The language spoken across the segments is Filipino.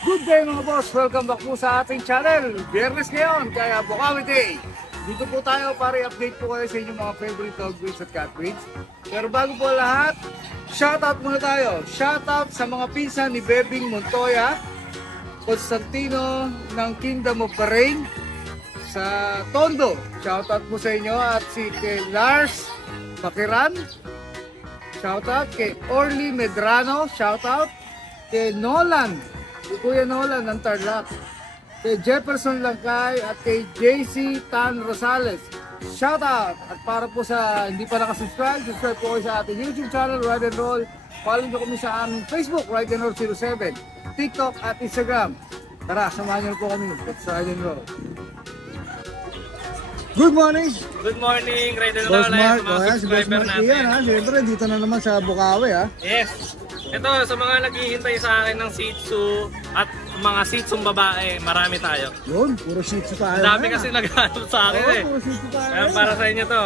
Good day mga boss! Welcome back po sa ating channel. Biyernes ngayon, kaya Bukawi Day. Dito po tayo para i-update po kayo sa inyong mga favorite dog breeds at cat breeds. Pero bago po lahat, shoutout muna tayo. Shoutout sa mga pinsan ni Bebing Montoya, Constantino ng Kingdom of Bahrain sa Tondo. Shoutout po sa inyo at si kay Lars Pakiran. Shoutout kay Orly Medrano. Shoutout kay Nolan, kay Kuya Nolan ng Tarlac, kay Jefferson Langkay at kay JC Tan Rosales. Shoutout! At para po sa hindi pa nakasubscribe, subscribe po kayo sa ating YouTube channel, Ride and Roll. Follow nyo kami sa aming Facebook, Ride and Roll 07, TikTok at Instagram. Tara, samahan nyo po kami. Let's Ride and Roll. Good morning! Good morning, Ride and Roll. Boss Mark, mga subscriber natin. Iyan, ha? Siyempre, dito na naman sa Bukawi. Ha? Yes! Ito, sa mga naghihintay sa akin ng Shih Tzu at mga Shih Tzu babae, marami tayo. Yun, puro Shih Tzu tayo. Ang dami kasi naghahanap sa akin eh. Puro Shih Tzu tayo. Kaya para sa inyo to.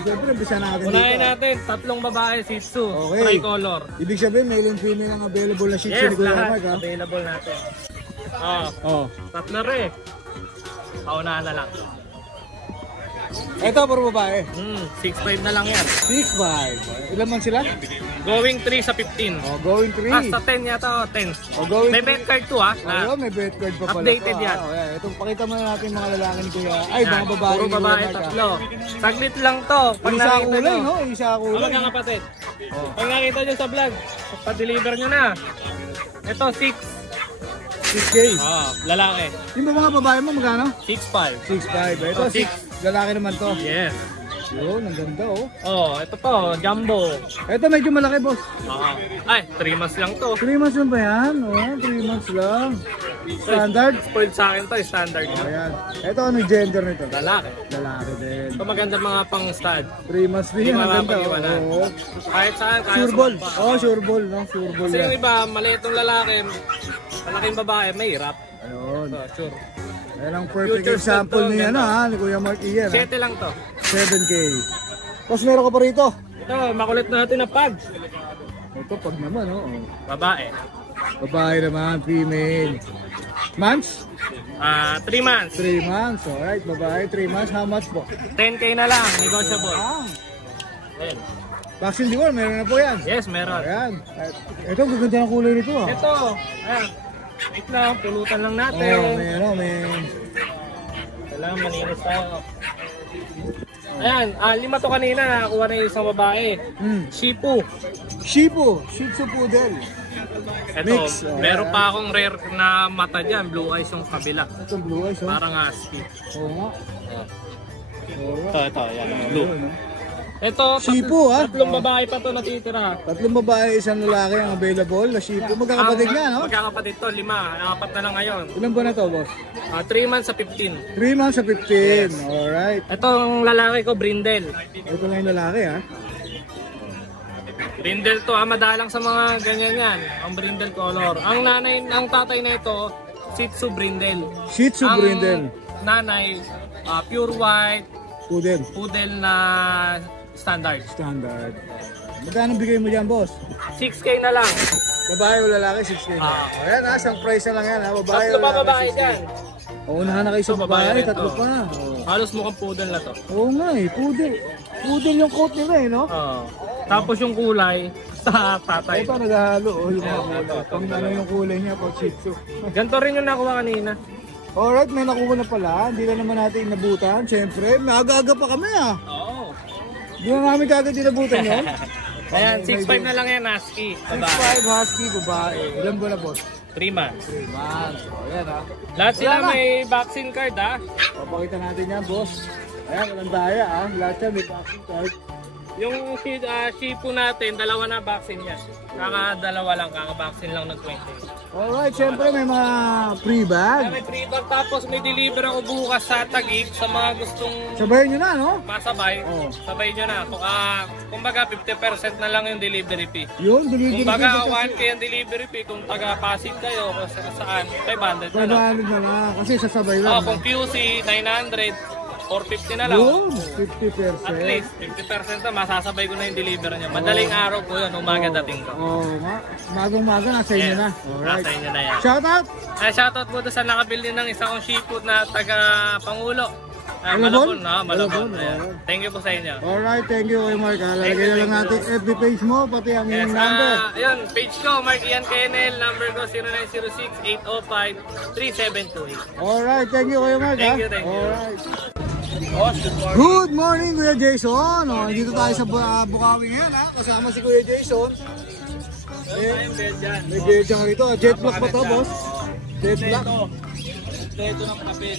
Siyempre, bisa natin Unahin dito. natin, 3 babae Shih Tzu, Okay. tricolor. Ibig sabihin, male and female ang available na Shih Tzu Yes, ni Kuya lahat Mark. Ha? available natin. Oh. 3 rin. Paunahan na lang. Ito, puro babae. 6'5 na lang yan. 6'5". Ilan man sila? Going 3 sa 15. Oh, going 3. Sa 10 yata, 10. Oh, going May 3. bet card to ha. Oh, may bet card pa pala. Updated to, yan. Oh, yeah. Ito, pakita mo na natin mga lalaki ni Kuya. Ay, Yan, mga babae puro ni Kuya babae, Mark, ha? 3. Saglit lang to. Pag Isa nakita kulay, nyo, no? Isa oh, kulay. mga kapatid. Oh. Pag nakita nyo sa vlog, pa-deliver nyo na. Ito, 6. 6K. Lalaki. Yung mga babae mo, magkano? 6'5. 6'5". Ito, Oh, 6. Lalaki naman to. Yes. Yun, ang ganda, oh. Ito to, jumbo. Ito, medyo malaki, boss. Ay, 3 months lang to. 3 months lang ba yan? Oh, 3 months lang. Standard? Spoiled sa akin to, standard. Oh, yan. Ito, ano gender nito? Lalaki. Lalaki din. Ito maganda mga pang stud. 3 months din Hindi yan. Ang ganda, mapapag-iwanan. oh. Kahit saan, kahit Sure ball. saan pa. Oh, sure ball, no? Sure ball Kasi yung yan. iba, maliit yung lalaki, malaking babae, may hirap. Ayun. Sure. Ayan ang perfect Future example stud to, ni, ano, ganda. ha? Ni Kuya Mark Ian. 7 lang to. 7K. Tapos meron ka pa rito. Ito, makulit natin na pag. Ito, pag naman, oh. Babae. Babae naman, female. Months? 3 months. 3 months, alright. Babae, 3 months. How much po? 10K na lang, negotiable. Ayan. Vaccine di ko, meron na po yan. Yes, meron. Ayan. Ito, gaganda ng kulay nito, ah. Ito, ayan. Wait lang, pulutan lang natin. Oh, may Kailangan maninis tayo. Ayan, 5 to kanina, nakakuha na yung isang babae. Shih Tzu. Shih Tzu. Shih Tzu Poodle. Ito, Mix, meron pa akong rare na mata dyan, blue eyes yung kabila. Ito, blue eyes, oh. Parang husky. Oo nga. Ito, yan, blue. Ito, Shih Tzu, ha? 3 babae pa to natitira. 3 babae, 1 lalaki ang available na Shih Tzu. Magkakapatid nga, no? Magkakapatid to, 5. 4 na lang ngayon. Ilan ba na to, boss? 3 months sa 15. 3 months sa 15. Alright. Itong lalaki ko, brindle. Ito lang yung lalaki, ha? Brindle to, madalang sa mga ganyan yan. Ang brindle color. Ang tatay na ito, Shih Tzu brindle. Shih Tzu Brindle. Nanay, pure white, Poodle. poodle na standard. Standard. Magkano bigay mo dyan, boss? 6K na lang. Babae o lalaki, 6K. Ayan, ha? Isang price na lang yan, ha? Babae o Tatlo pa lalaki, babae 6K. dyan. Oo, unahan na kayo sa Ito, babae. babae rin Tatlo to. pa. Halos mukhang poodle na to. Oo nga, eh. Poodle. Poodle yung coat nila, eh, no? Tapos yung kulay sa tatay. Ito, naghahalo. Oh, yung mga kulay. Pang ano yung kulay niya, pag Shih Tzu. Ganito rin yung nakuha kanina. Alright, may nakuha na pala. Hindi na naman natin inabutan. Siyempre, maaga-aga pa kami, ah. Oo. Hindi na namin kagad inabutan yun. Ayan, 6'5 na lang yan, husky. 6'5", husky, babae. Ilan ba na, boss? 3 months. 3 months. O, yan, ha. Lahat sila Wala na. may vaccine card, ha? Papakita natin yan, boss. Ayan, walang daya, ha. Lahat yan may vaccine card. Yung Shih Tzu natin, 2 na vaccine yan. Kaka-2 lang, kaka-vaccine lang ng 20. Alright, syempre may mga free bag. May free bag, tapos may deliver ako bukas sa Taguig sa mga gustong Sabayan nyo na, no? masabay. Oo. Sabay nyo na. Kumbaga 50% na lang yung delivery fee. Yun, delivery Kumbaga fee. 1K ang delivery fee. Kung taga-Pasig kayo, kung saan, 500 na lang. 500 na lang, kasi sasabay lang. Kung QC, 900. 450 na lang. Yun, 50%. At least, 50% na, masasabay ko na yung deliver niya. Madaling araw po yun, umaga dating ko. Magang-maga, nasa inyo na. Nasa inyo na yan. Shoutout! Shoutout po doon sa nakabili ng isang seafood na taga-Pangulo. Malabon, Malabon. Thank you po sa inyo. Alright, thank you kay Mark. Lalagay na lang natin FB page mo, pati ang iyong number. Ayun, page ko, Mark Ian Kennel, number ko 0906-805-3728. Alright, thank you kay Mark. Thank you. Alright. Boss, Good morning, Kuya Jason. Dito tayo sa Bukawi ngayon, kasama si Kuya Jason. May Belgian rito. Jet black ba ito, boss? Jet black. Ito ng papel.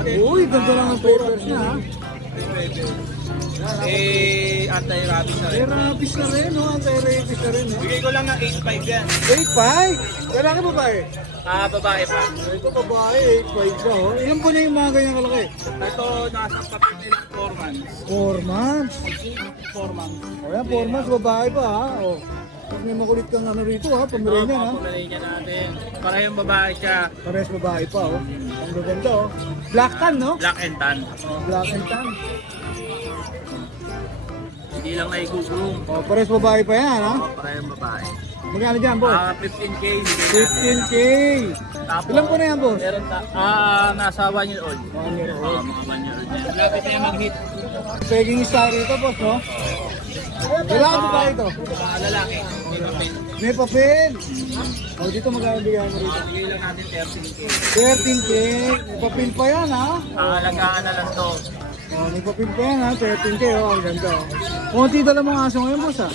Uy, ganda lang ang papers niya, ha? Anti-rabies na rin. Anti-rabies na rin, no? Anti-rabies na rin, no? Bigay ko lang ng 8.5 yan. 8.5? Kailangan babae? Babae pa. Ito babae, 8.5 ba, oh? Ilan po na yung mga ganyan kalaki? Ito, nasa papel nila 4 months. 4 months? 4 months. O yan, 4 months, babae pa, ha? O. Pag may makulit kang ano rito, ha? Pamirin yan, ha? Pamirin yan natin. Para yung babae siya. Pares babae pa, oh. Ang gaganda, oh. Black tan, no? Black and tan. Black and tan. Hindi lang naigugroom. O, pares babae pa yan, ha? Para yung babae. Magkano dyan, boss? 15K. 15K. Tapos, Ilan po na yan, boss? Meron nasa 1 year old. 1 year old. Mga 1 year old yan. Lapit na yung mag-hit. Pegging star rito, boss, no? Kailangan ba ito? Lalaki. May papel. May papel. O, dito magkano bigyan mo rito? Bigay lang natin 13K. 13K. May papel pa yan, ha? Alagaan na lang to. O, may papel pa yan, ha? 13K, oh. Ang ganda, oh. Kunti dala mga aso ngayon, boss, ha?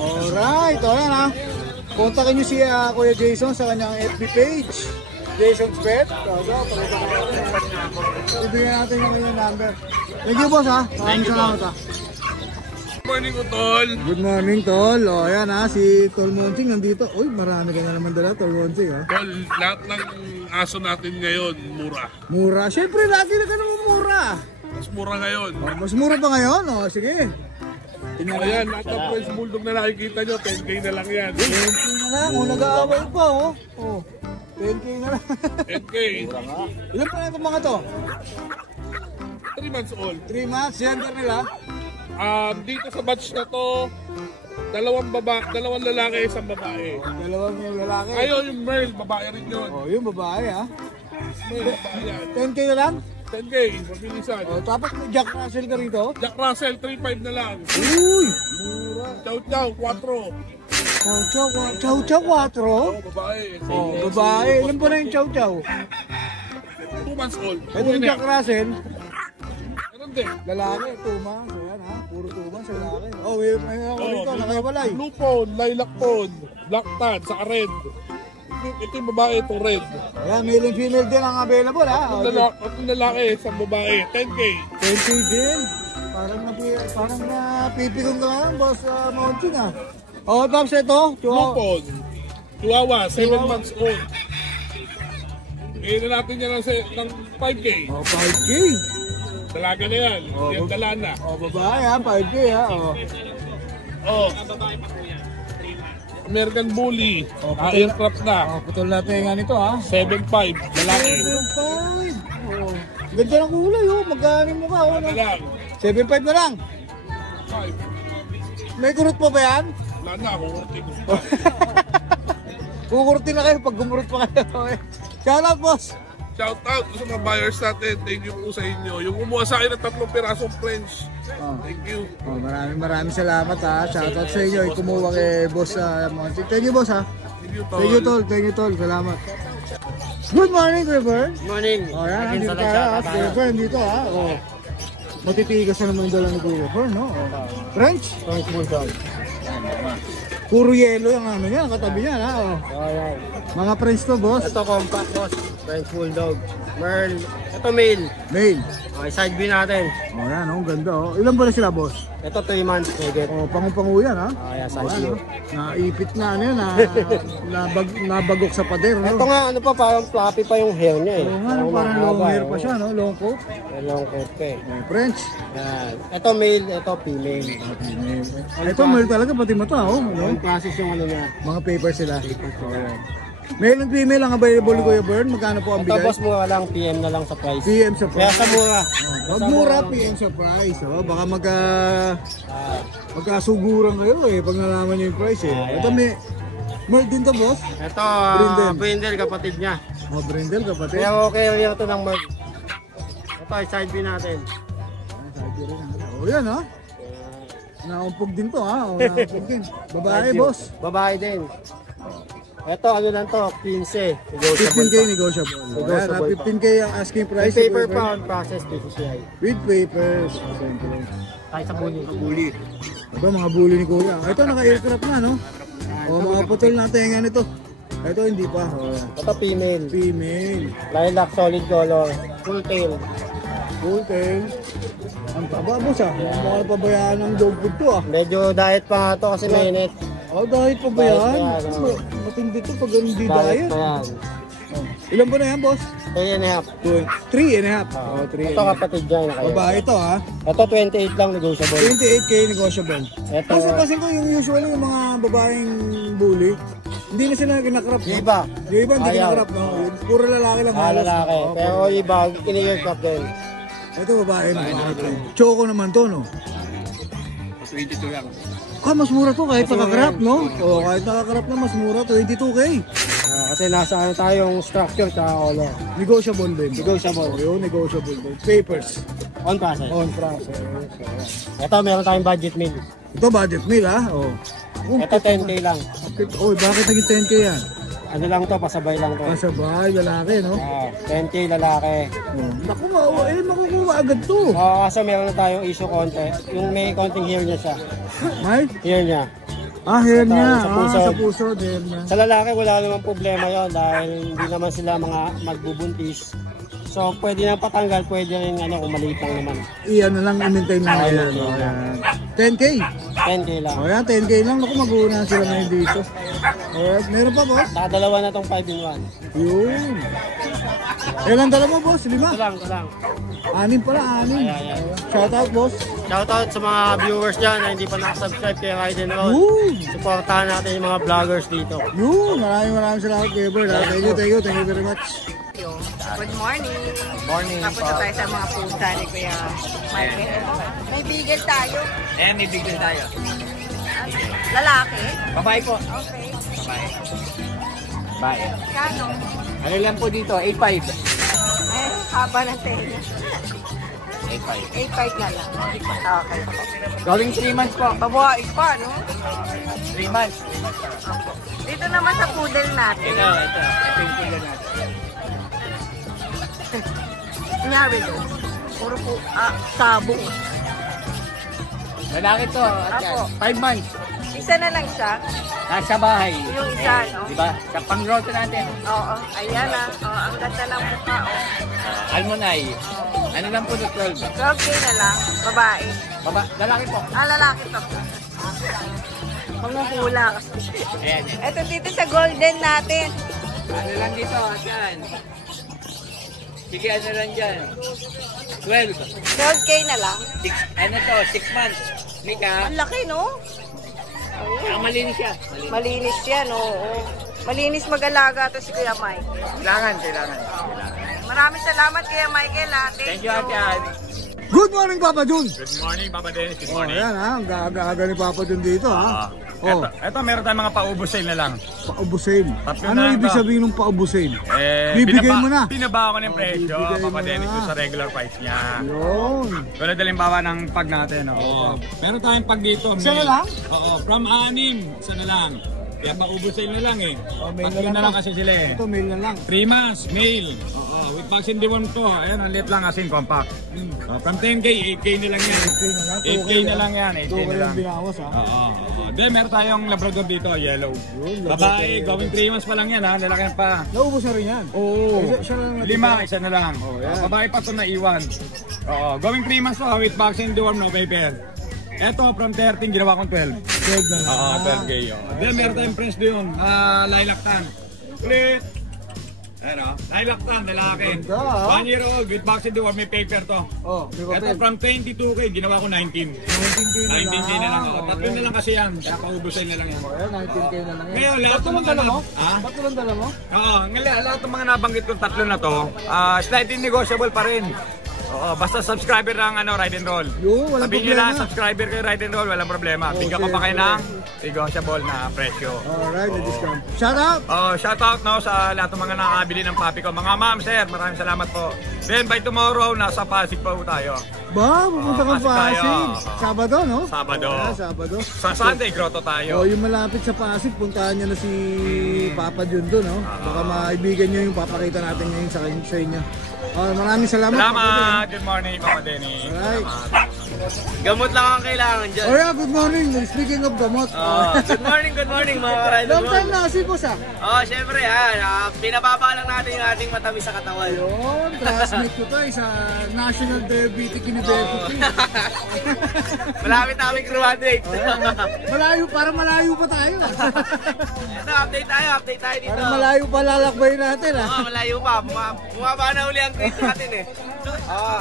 Alright, o yan, ha? Kontakin nyo si Kuya Jason sa kanyang FB page. Jason's Pet. Ibigyan natin yung kanyang number. Thank you, boss, ha? Maraming salamat, ha? Morning ko, Tol. Good morning, Tol. O, ayan, ha? Si Tol Monching nandito. Uy, marami ka na naman dala, Tol Monching, ha? Tol, lahat ng aso natin ngayon, mura. Mura. Siyempre, lagi na ka naman mura. Mas mura ngayon. O, mas mura pa ngayon? O, sige. Tingnan na. Ayan, lahat ng French Bulldog na nakikita nyo, 10K na lang yan. 10K na lang. O, nag-aaway pa, oh. O, 10K na lang. 10K. Ilan pa na itong mga to? 3 months old. 3 months, gender nila. Dito sa batch na to, dalawang lalaki, isang babae. Dalawang yung lalaki. Ngayon yung Merl, babae rin yun. O, yung babae, ha? Merl, babae yan. 10K na lang? 10K, mabilisan. O, tapos may Jack Russell ka rito? Jack Russell, 3.5 na lang. Uy! Mura. Chow Chow, 4. Chow Chow 4? Oh, babae. Oh, babae. Ilan po na yung Chow Chow? 2 months old. Ito yung Jack Russell. Ganun din. Lalaki, 2 months. Ayan, ha? Puro 2 months lalaki. Oh, may ako rito. Nakaiwalay. Blue Phone, Lilac Phone, Black Tan, saka Red. Ito yung babae, ito Red. Ayan, male and female din ang available, ha? Itong lalaki, isang babae, 10K. 10K din. Parang napipigong ka nga, boss Monching, ha? Oh, tapos ito. Blue Phone, Chihuahua, 7 months old. Ngayon na natin yan ng 5K. Oh, 5K. Dalaga na yan, yan dala na. Oh, babae, ha? 5K, ha? Oh. Oh, American Bully, Oh, aircraft na, Oh, putol natin nga nito, ha? 7.5, lalaki. 7.5. Oh. Ganda ng kulay, oh. Magkano mo ka, oh. Ano lang, 7.5 na lang. 5. May kurot pa ba yan? Wala na, kukunti ko. Kukurutin na kayo pag gumurot pa kayo. Shout out, boss. Shout out sa mga buyers natin, thank you po sa inyo. Yung kumuha sa akin ng 3 pirasong French, thank you. Oh, maraming salamat, ha. Shout out sa inyo. Kumuha kay boss Monching. Thank you, boss, ha. Thank you, Tol. Thank you, Tol. Thank you, Tol. Salamat. Good morning, Trevor. Morning. Oh, yan. Nandito tayo, ha. Trevor, nandito, ha. Oh. Matitigas na naman yung dala ni Trevor, no? Oh. French? French Bulldog. Puro yellow yung ano niya, katabi niya, ha. Oh. Ayan. Mga French to, boss. Ito compact, boss. French Bulldog. Merl. Ito male. Male. Okay, side view natin. Oh, yan, oh. Ganda, oh. Ilan ba na sila, boss? Ito 3 months. Oh, pangu-pangu yan, ha. Ayan, Oh, side yan, view. oh. Naipit na, ano yan, nabagok sa pader, no? Ito nga, ano pa, parang floppy pa yung hair niya eh. Oo nga, no, parang long hair pa siya, no? Long coat. May long coat pa eh. Oh, French. Yan. Ito male, ito female. Ito, meron talaga, pati mata, oh. No? Yung process yung ano niya. Mga papers sila. Oh, yan. Male and female ang available ni Kuya Bern. Magkano po ang Ito bigay? boss, mura lang. PM na lang sa price. PM sa Kaya price. sa mura. Wag mura, PM sa price. Oh. Baka magkasuguran kayo pag nalaman niyo yung price Ito may Merl din to, boss. Ito, Brindle. Brindle, kapatid niya. Oh, Brindle, kapatid. Kaya okay rin ito ng Merl. Ito, side B natin. Oh, yan ha. Naumpog din to ha. Naumpog din. Babae, boss. Babae din. Ito, ano lang to, 15. 15K negotiable. Ayan, 15K ang asking price. With paper pa on process, PCCI. With papers. Kahit sa bully. Ito, mga bully ni Kuya. Ito, naka-aircraft na, no? O, mga putol natin yan ito. Ito, hindi pa. O, Ito, female. female. Lilac, solid color. Full tail. Full tail. Ang taba, boss ha. Mga pabayaan ng dog food to ah. Medyo diet pa nga to kasi mainit. Oh, diet pa ba yan? Diet pa yan, Matindi to pag hindi Diet diet. pa yan. Oh. Ilan ba na yan, boss? 3 and a half. 3 and a half. Oh, 3 Ito kapatid dyan. Babae ito ha. Ito 28 lang negotiable. 28K negotiable. Ito, Kasi ko yung usually yung mga babaeng bully, hindi na sila kinakrap. yung iba. Yung iba hindi Ayaw. kinakrap, no? Puro lalaki lang. halos. Lalaki. Oh, Pero yung iba, ini-earcup din. ito babae na. Choco naman to, no? 22 lang. Mas mura to kahit nakakrap, no? Oh, kahit nakakrap na mas mura, 22K. Kasi nasa ano tayong structure sa color. Negotiable din. Negotiable. Oh, yun, negotiable din. Papers. On process. On process. Ito meron tayong budget meal. Ito budget meal, ha? Oh. Ito 10k lang. Oh, bakit naging 10K yan? Ano lang to, pasabay lang to. Kasabay, lalaki, no? 10k lalaki. Naku, makukuha agad to. Kaso meron na tayong issue konti. Yung may konting hair niya siya. May? Hair niya. Hair niya. Sa puso. Sa puso, hair niya. Sa lalaki wala namang problema yon dahil hindi naman sila mga magbubuntis. So pwede na patanggal, pwede rin kung maliit lang naman. Iyan na lang, i-maintain lang yan. Oh, yan. 10K. 10k lang. O yan, 10K lang. Naku, mag-uuna sila ngayon dito. Alright, meron pa, boss? Nakadalawa na tong 5 in 1. Yun. Ilan dalawa, boss? 5? Ito lang, ito lang. 6 pala, 6. Ayan. Shout out, boss. Shoutout sa mga viewers dyan na hindi pa nakasubscribe kay Ride and Roll. Yun. Supportahan natin yung mga vloggers dito. Yun. Maraming salamat kay Bert. Thank you very much. Good morning. Morning Tapos na tayo sa mga pusa ni Kuya Michael. May bigel tayo. May bigyan tayo. Lalaki? Babae po. Okay. Babae. Kano? Ano lang po dito? 8.5. Haba ng tenga. 8.5. 8.5 na lang. Okay. Going 3 months po. Babae pa, no? 3 months. Dito naman sa poodle natin. Ito. Ito yung tingnan natin. Kunyari doon. Puro po, sabo. Lalaki to. Apo. 5 months. Isa na lang siya. Nasa bahay. Yung isa, no? Diba? Sa pang-roto natin. Oo. Ayan na. Ang ganda ng mukha, Almonay. Ano lang po ito? 12. 12K na lang. Babae. Lalaki po. Lalaki to. Mangungula. Ayan. Ito dito sa golden natin. Ano lang dito? Yan. Sige, ano lang dyan? 12. 12K na lang. 6 months. Mika. Ang laki, no? Malinis siya. Malinis yan, oo. Malinis mag-alaga to si Kuya Mike. Kailangan. Maraming salamat Kuya Michael, ha. Thank you, Ate Ann. Good morning, Papa Jun. Good morning, Papa Dennis. Good Oh, morning. ayan ha. Ang aga-aga ni Papa Jun dito ha. Oh, Ito, meron tayong mga paubos sale na lang. paubos sale. Tatlo Ano na ibig ito. sabihin ng paubos sale? Bibigay mo na. Pinaba ko ng presyo, bibigay Papa mo Dennis, na. doon sa regular price niya. Yun. Tulad halimbawa ng pag natin. Oo. Meron tayong pag dito. Isa na male. lang? Oo, from 6, isa na lang. Kaya paubos sale na lang eh. Male Tatlo na na lang lang kasi sila eh. Ito, mail na lang. 3 months, male. Oo, with vaccine deworm to. Ayan, ang liit lang asin, compact. From 10K, 8K na lang yan. 8K na lang yan, 8K na lang. binawas ha. Oo. Then meron tayong Labrador dito, yellow. Labrador. Babae, going 3 months pa lang yan ha, lalaki pa. Naubos na rin yan. Oo. Isa na lang natin. 5, isa na lang. Babae pa ito na iwan. Oo, going 3 months to with vaccine deworm, no paper. Eto, from 13, ginawa kong 12. 12 na lang. Oo, 12K. Then meron tayong Prince doon, lilac tan. Ulit. Ayan o. Lilac tan, lalaki. Ganda, ah. 1 year old with vaccine door, may paper to. Oh, may Ito papel. from 22K, ginawa ko 19. 19K na 19K na lang. Oh, Tatlo na lang kasi yan. Paubusin na lang yan. Oh, ayan, 19K na lang yan. Ngayon, lahat Tatlo ng lang mga dala mo? Ha? Tatlo lang dala mo? Oo, ngayon, lahat ng mga nabanggit kong tatlo na to, slightly negotiable pa rin. Oo, basta subscriber ng Ride and Roll. Yo, walang Sabihin nyo problema. lang, subscriber kay Ride and Roll, walang problema. Bigyan ko pa kayo ng negotiable na presyo. Alright, may discount. Shout out! Shout out no sa lahat ng mga nakakabili ng papi ko. Mga ma'am, sir, maraming salamat po. Then by tomorrow, nasa Pasig pa po tayo. Ba, pupunta kang Pasig tayo. Pasig. Sabado, no? Sabado. Ah, Sabado. Sa Sunday, grotto Oh, tayo. yung malapit sa Pasig, puntahan nyo na si Papa Jun doon, no? Baka maibigan nyo yung papakita natin ngayon sa inyo. Maraming salamat. Salamat. Good morning, Mama Denny. Alright. Gamot lang ang kailangan dyan. Oh yeah, good morning. Speaking of gamot. Good morning mga ka-Ride and Long Roll. time na kasi boss ah. Syempre pinababa lang natin yung ating matamis sa katawan. Yun, classmate ko to sa National Diabetic University. Malapit na kami graduate. Malayo, parang malayo pa tayo. Ito, update tayo dito. Parang malayo pa lalakbay natin ah. Malayo pa. Bumaba na uli ang grade natin eh.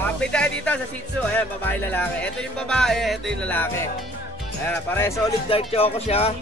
Update tayo dito sa Shih Tzu. Ayan, babae lalaki. Ito yung babae, ito yung lalaki. Ayan, pare solid dark choco siya.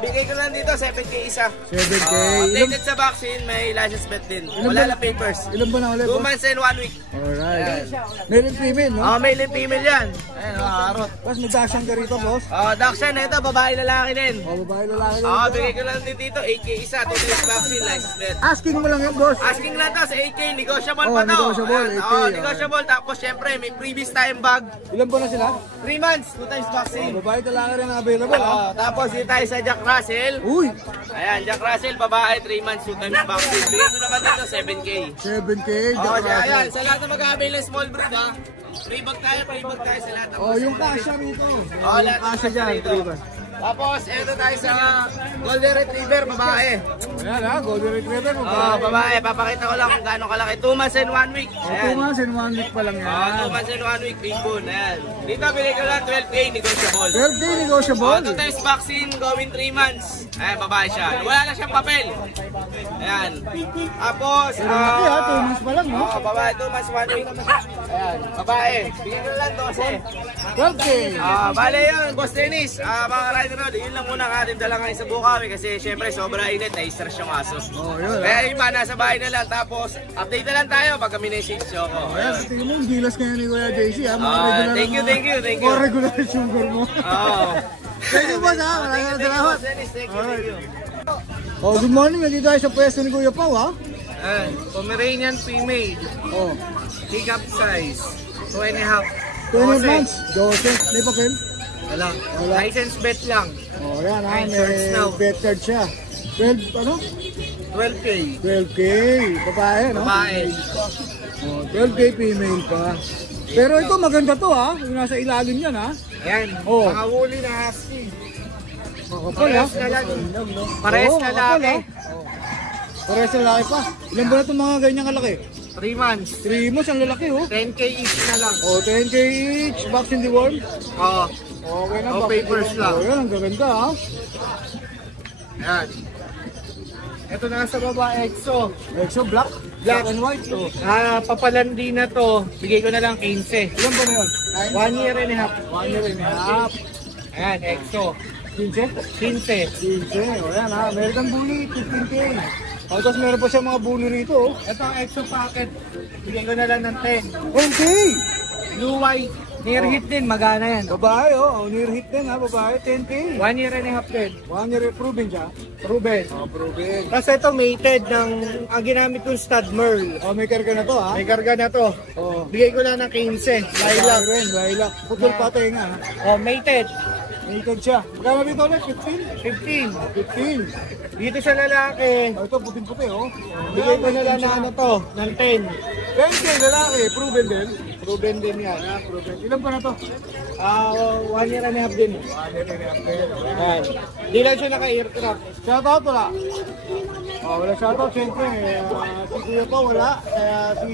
Bigay ko lang dito 7K isa. 7K. Updated sa vaccine, may license bet din. Wala na papers. Ilan ba na ulit? 2 months and 1 week. Alright. Male and female, no? Male and female yan. Ayan, harot. Tapos may dachshund ka rito, boss. Dachshund, ito, babae lalaki din. Babae lalaki rin. Bigay ko lang din dito 8K isa. 2 days vaccine, license bet. Asking mo lang yan, boss. Asking lang to sa 8K, negotiable pa to. Negotiable, 8K. Negotiable. Tapos syempre, may previous time bag. Ilan ba na sila? 3 months, 2 times vaccine. Babae lalaki rin available, ah. Tapos dito tayo sa Jack Russell. Uy! Ayan, Jack Russell, babae, 3 months, 2 times vaccine. Bigay ko naman dito 7K. 7K, Jack Ayan, Russell. sa lahat na mag-avail ng small breed ha. Free bag tayo sa lahat. Yung kasha rito. Lahat Yung kasha dyan, rito. Triban. Tapos, eto tayo sa Golden Retriever, babae. Ayan ha, Golden Retriever mo ba? Babae, papakita ko lang kung gaano kalaki. 2 months and 1 week. 2 months and 1 week pa lang yan. 2 months and 1 week, big bone. Ayan. Dito, bilhin ko lang 12K, negotiable. 12K negotiable. 2 times vaccine, going 3 months. Ayan, babae siya. Wala na siyang papel. Ayan. Tapos, Malaki ha, 2 months pa lang, no? babae, 2 months, 1 week. Ayan, babae. Bigyan ko lang 12. 12K. Bale yun, Boss Dennis, mga rider road, yun lang muna ang ating dala ngayon sa Bukawi kasi syempre sobra init, na-stress yung aso. Yun Kaya iba, nasa bahay na lang, tapos update na lang tayo pag kami na-shake show ko. Ayan, tingnan mo, ang gilas ngayon ni Kuya JC ha. Mga regular Thank you. Mga regular sugar mo. Thank you, boss ha. Maraming salamat. Boss Dennis, thank you. Good morning. Nandito tayo sa pwesto ni Kuya Pao ha. Pomeranian female, pick up size, 2.5. 20 months. 12. May papel? Wala. Wala. License bet lang. Yan ha. Nine shorts now. May bet card siya. 12, ano? 12K. 12K. Babae, no? Babae. 12K female pa. Pero ito maganda to ha. Yung nasa ilalim yan ha. Ayan. Mga woolly na husky. Makapal ha. Parehas Oo, na makapal, laki. ha? Parehas na laki pa. Ilan ba na itong mga ganyang kalaki? 3 months. 3 months, ang lalaki 10K each na lang. 10K each. Vaccine deworm. Oo. Okay na. No vaccine papers deworm. lang. Yan, ang gaganda ha. Ayan. Ito na sa baba, EXO. Exo black. Black and white. Papalandi na to. Bigay ko na lang 15. Ilan ba na yun? 1 year and a half. 1 year and a half. Ayan, EXO. 15? 15. 15. O yan ha. American Bully, 15K. Tapos meron pa siya mga bully rito. Ito ang EXO packet. Bigay ko na lang ng 10. Okay. Blue white. Near hit din, magana yan. Babae near hit din ha. Babae, 10K. 1 year and a half din. 1 year proven siya. Proven. Proven. Kasi ito mated ng, ang ginamit kong stud merl. May karga na to ha. May karga na to. Bigay ko lang ng 15. Lilac. Lilac. Putol patay nga ha. Mated. Mated siya. Magkano dito ulit? 15? 15. 15. Dito sa lalaki, Ito puting-puti bigay ko na lang na ano to, ng 10. 10K lalaki. Proven din. Proven din yan. Proven. Ilan pa na to? 1 year and a half din. 1 year and a half din. Ayan. Di lang siya naka-aircraft. Shoutout wala? Wala shoutout. Siyempre, si Kuya Pao wala. Kaya si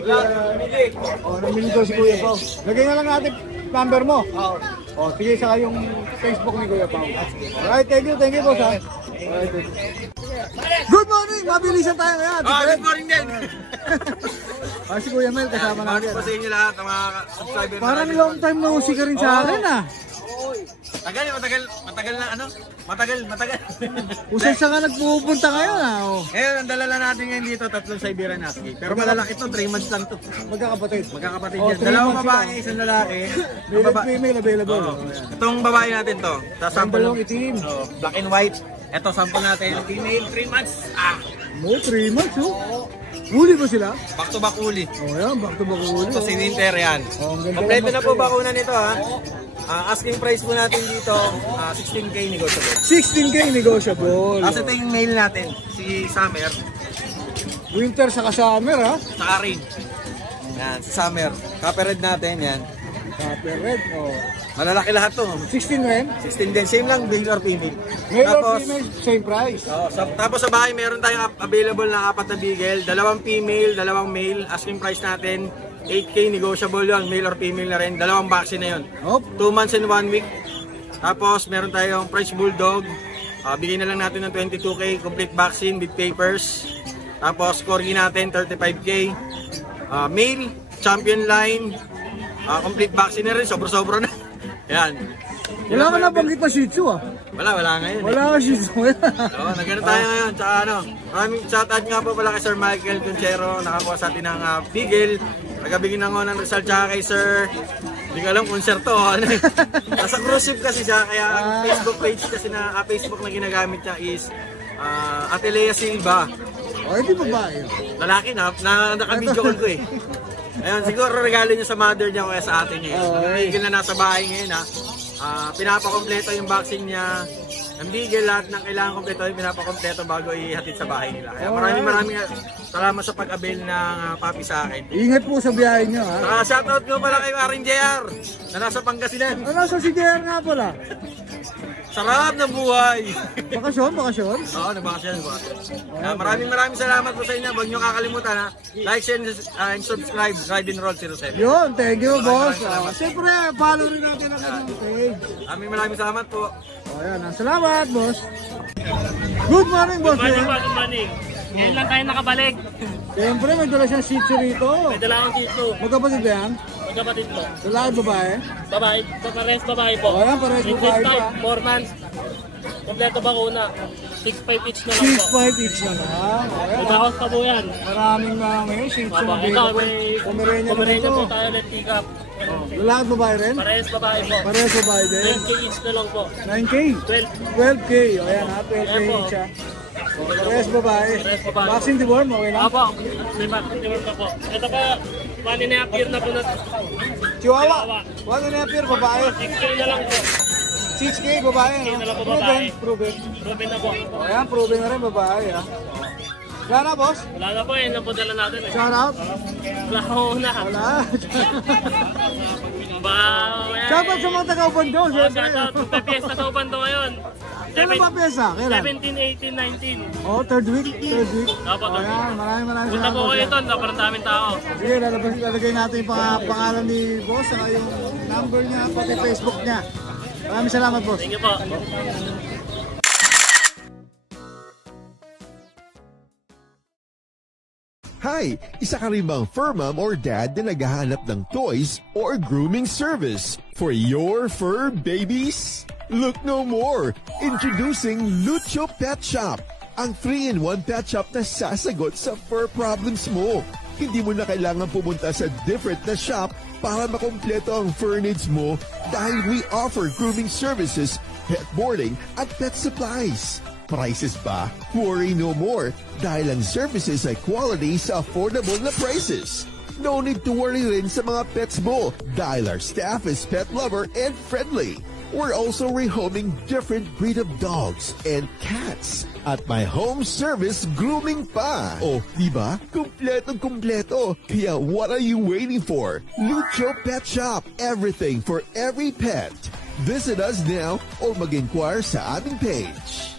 namili daw si Kuya Pao. Lagay na lang natin number mo. Sige, saka yung Facebook ni Kuya Pao. Alright, thank you boss ha. Alright, thank you. Good morning! Mabilisan tayo ngayon. Good morning din. Si Kuya Mel, kasama natin. Good po sa inyo lahat, ang mga subscriber. Parang long time no see ka rin sa akin ah. Matagal. Usay sa nga nagpupunta ngayon ah. Oh. Ang dala lang natin ngayon dito, 3 Siberian Husky. Pero malalaki ito, 3 months lang to. Magkakapatid. Magkakapatid Oh, yan. 3 Dalawang months babae, sila. isang lalaki. Male at female available. Itong babae natin to, sa Ang sample dalawang itim. black and white. Ito sample natin, female, 3 months. Mo, 3 months oh. Huli ba sila? Back to back uli. Oh yan, back to back huli. Ito si Winter yan. Oh, ang ganda Kompleto naman na po sa'yo. bakuna nito ha. Asking price po natin dito, 16K negotiable. 16K negotiable. Tapos ito yung male natin, si Summer, Winter sa summer ha. saka Rain. Yan, si Summer. Copper red natin, yan. Copper red. Oh. Malalaki lahat to. 16 rin. 16 din, same lang, male or female. Male or Tapos, female, same price. tapos sa bahay, meron tayong available na 4 na beagle, 2 female, 2 male. Asking price natin, 8K negotiable yon, male or female na rin. 2 vaccine na yon. Hop. 2 months and 1 week. Tapos meron tayong French Bulldog. Bigyan na lang natin ng 22K, complete vaccine with papers. Tapos corgi natin, 35K. Male, champion line, complete vaccine na rin, sobra-sobra na. Yan. Wala ka na banggit na Shih Tzu ah. Wala ngayon. Wala ka Shih Tzu. Nagano tayo ngayon. Tsaka maraming shoutout nga po pala kay Sir Michael Conchero, nakakuha sa atin ng Beagle. Nagabigin ako ng Rizal, tsaka kay Sir, hindi ko alam kung Sir to. Nasa cruise ship kasi siya, kaya ang Facebook page kasi na Facebook na ginagamit niya is Ate Lea Silva. Oh, hindi babae. Lalaki na naka-video call ko eh. Ayun, siguro regalo niya sa mother niya o kaya sa atin niya. Beagle na nasa bahay ngayon ha. Pinapakompleto yung vaccine niya. Ang Beagle, lahat ng kailangan kompleto yung pinapakompleto bago ihatid sa bahay nila. Kaya maraming salamat sa pag-avail ng papi sa akin. Ingat po sa biyahe nyo ha. Shoutout ko pala kay Maring JR na nasa Pangasinan. Ano sa si JR nga pala? Sarap ng buhay! Bakasyon? Oo, nagbakasyon. Maraming salamat po sa inyo. Huwag nyo kakalimutan ha. Like, share, and subscribe. Ride and Roll 07. Yun, thank you boss. Siyempre, follow rin natin ang kanyang page. Maraming salamat po. Ayan, salamat boss. Good morning boss. Good morning. Ngayon lang tayo nakabalik. Siyempre, may dala siyang Shih Tzu rito. May dala akong dito. Magkapatid ba yan? Magkapatid po. Lalaki babae? Babae. Parehas babae po. Ayan, parehas babae pa. 4 months. Kompleto bakuna. 6.5 each na lang po. 6.5 each na lang. May bawas pa po yan. Maraming ngayon, Shih Tzu. Ito, may Pomeranian Pomeranian naman po ito. tayo na pick up. Lalaki babae rin? Parehas babae po. Parehas babae din? 10K each na lang po. 9K? 12. 12K. Ayan ha, 12K Ayan po. each ha. Parehas babae. Parehas babae. Vaccine deworm, okay lang? Apo. May vaccine ka po. Ito pa, 1.5 year na po na. Chihuahua. 1.5 year, babae. 6K na lang po. 6K, babae. No? na lang po, babae. Proven. Proven na po. Ayan, proven na rin, babae ha. Wala na, boss? Wala na po, yun lang po dala natin eh. Shout out? Wala ko na. Wala. Shout Shout out sa mga taga-Ubando. Shout out. May piyesta sa Ubando ngayon. Kailan ba pyesa? Kailan? 17, 18, 19. Oh, third week. Dapat. Ayan, maraming Punta salamat. po kayo doon, sobrang daming tao. Sige, lalagay natin yung pangalan ni boss, saka yung number niya, pati Facebook niya. Maraming salamat, boss. Thank you po. Hi! Isa ka rin bang fur mom or dad na naghahanap ng toys or grooming service for your fur babies? Look no more! Introducing Lucho Pet Shop, ang 3-in-1 pet shop na sasagot sa fur problems mo. Hindi mo na kailangan pumunta sa different na shop para makompleto ang fur needs mo dahil we offer grooming services, pet boarding at pet supplies. Prices ba? Worry no more dahil ang services ay quality sa affordable na prices. No need to worry rin sa mga pets mo dahil our staff is pet lover and friendly. We're also rehoming different breed of dogs and cats at my home service grooming pa. Oh, diba? Kumpletong-kumpleto. Kaya what are you waiting for? Lucho Pet Shop. Everything for every pet. Visit us now or mag-inquire sa aming page.